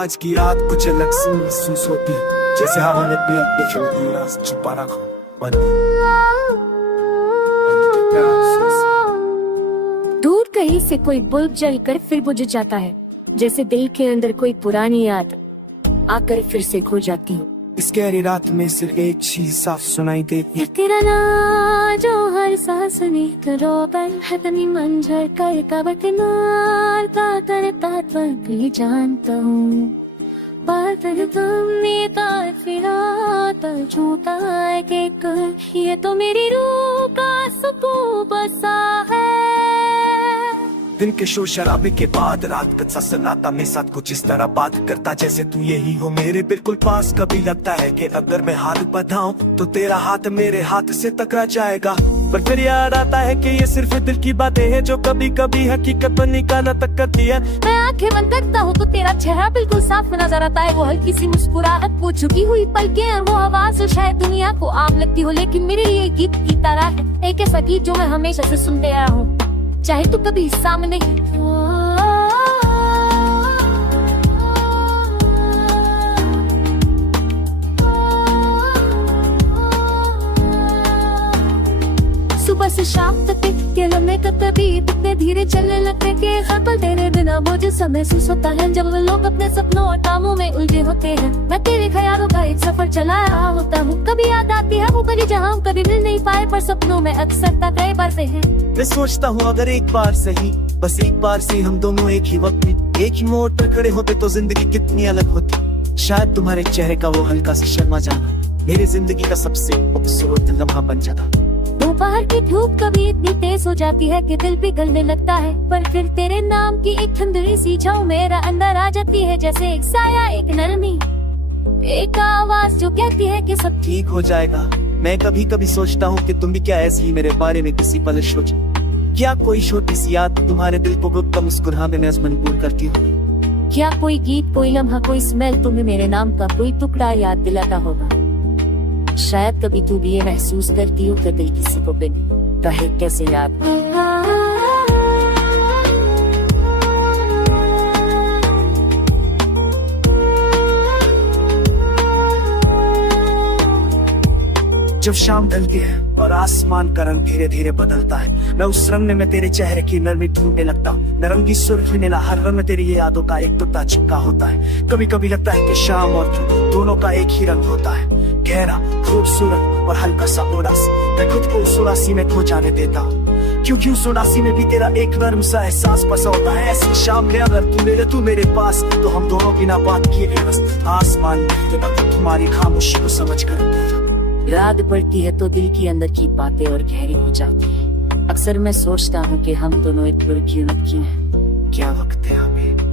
आज की रात कुछ अलग सी महसूस होती है, जैसे हवा ने अपनी राज छुपा रखा। दूर कहीं से कोई बल्ब जलकर फिर बुझ जाता है, जैसे दिल के अंदर कोई पुरानी याद आकर फिर से खो जाती है। इस गहरी रात में सिर्फ एक चीज साफ सुनाई देती है, तेरा नाम जो हर सांस में रोबन है, तनी मंजर कर कबट नाता करता पर भी जानता हूँ। पातर तुमने तार फिरा तर छूटा है के कर, ये तो मेरी रूह का सुकून बसा है। दिन के शोर शराबे के बाद रात का सा सन्नाटा मेरे साथ कुछ इस तरह बात करता जैसे तू यही हो मेरे बिल्कुल पास। कभी लगता है कि अगर मैं हाथ बढ़ाऊं तो तेरा हाथ मेरे हाथ से टकरा जाएगा, पर फिर याद आता है कि ये सिर्फ दिल की बातें हैं जो कभी कभी हकीकत बनने का नाटक करती है। मैं आंखें बंद करता हूँ तो तेरा चेहरा बिल्कुल साफ नजर आता है, वो हल्की सी मुस्कुराहट, वो झुकी हुई पलकें और वो आवाज शायद दुनिया को आम लगती हो, लेकिन मेरे लिए गीत की तरह है, एक ऐसा गीत जो मैं हमेशा से सुनते आया हूँ, चाहे तू कभी सामने सुबह से शाम तक के लम्हे कभी इतने धीरे चलने लगते कि हर पल तेरे बिना मुझे सब महसूस होता है। जब लोग अपने सपनों और कामों में उलझे होते हैं, मैं तेरे ख्यालों का एक सफर चला रहा होता हूँ। कभी याद आती है वो कभी जहाँ हम कभी मिल नहीं पाए, पर सपनों में अक्सर कई बार से है। मैं सोचता हूँ अगर एक बार सही, बस एक बार से हम दोनों एक ही वक्त में एक ही मोड़ पर खड़े होते तो जिंदगी कितनी अलग होती। शायद तुम्हारे चेहरे का वो हल्का सा शर्मा जाना मेरी जिंदगी का सबसे खूबसूरत लम्हा बन जाता। दोपहर की धूप कभी इतनी तेज हो जाती है कि दिल पिघलने लगता है, पर फिर तेरे नाम की एक ठंडी सी छाँव मेरा अंदर आ जाती है, जैसे एक साया, एक नरमी, एक आवाज जो कहती है कि सब ठीक हो जाएगा। मैं कभी कभी सोचता हूँ कि तुम भी क्या ऐसी ही मेरे बारे में किसी पल सोच, क्या कोई छोटी सी याद तुम्हारे दिल को गुप्त मुस्कुराने में मजबूर करती हो? क्या कोई गीत, कोई लम्हा, कोई स्मेल तुम्हें मेरे नाम का कोई टुकड़ा याद दिलाता होगा? शायद कभी तू भी ये महसूस करती हो कि दिल किसी को बिन कहे कैसे याद। जब शाम ढलती है और आसमान का रंग धीरे धीरे बदलता है, मैं उस रंग में तेरे चेहरे की नरमी ढूंढने लगता हूँ। नारंगी सुर्ख नीला हर रंग में तेरी ये यादों का एक टुकड़ा चिपका होता है। कभी कभी लगता है कि शाम और तू दोनों का एक ही रंग होता है, गहरा, खूबसूरत और हल्का सा उदास। मैं खुद को उस उदासी में खो जाने देता हूँ, क्योंकि उस उदासी में भी तेरा एक नर्म सा एहसास बसा होता है। ऐसी शाम में अगर तू मेरे पास, तो हम दोनों बिना बात किए बस आसमान में तुम्हारी खामोशी को समझ कर याद पड़ती है तो दिल के अंदर की बातें और गहरी हो जाती है। अक्सर मैं सोचता हूँ कि हम दोनों एक क्यों हैं। क्या वक्त है हमें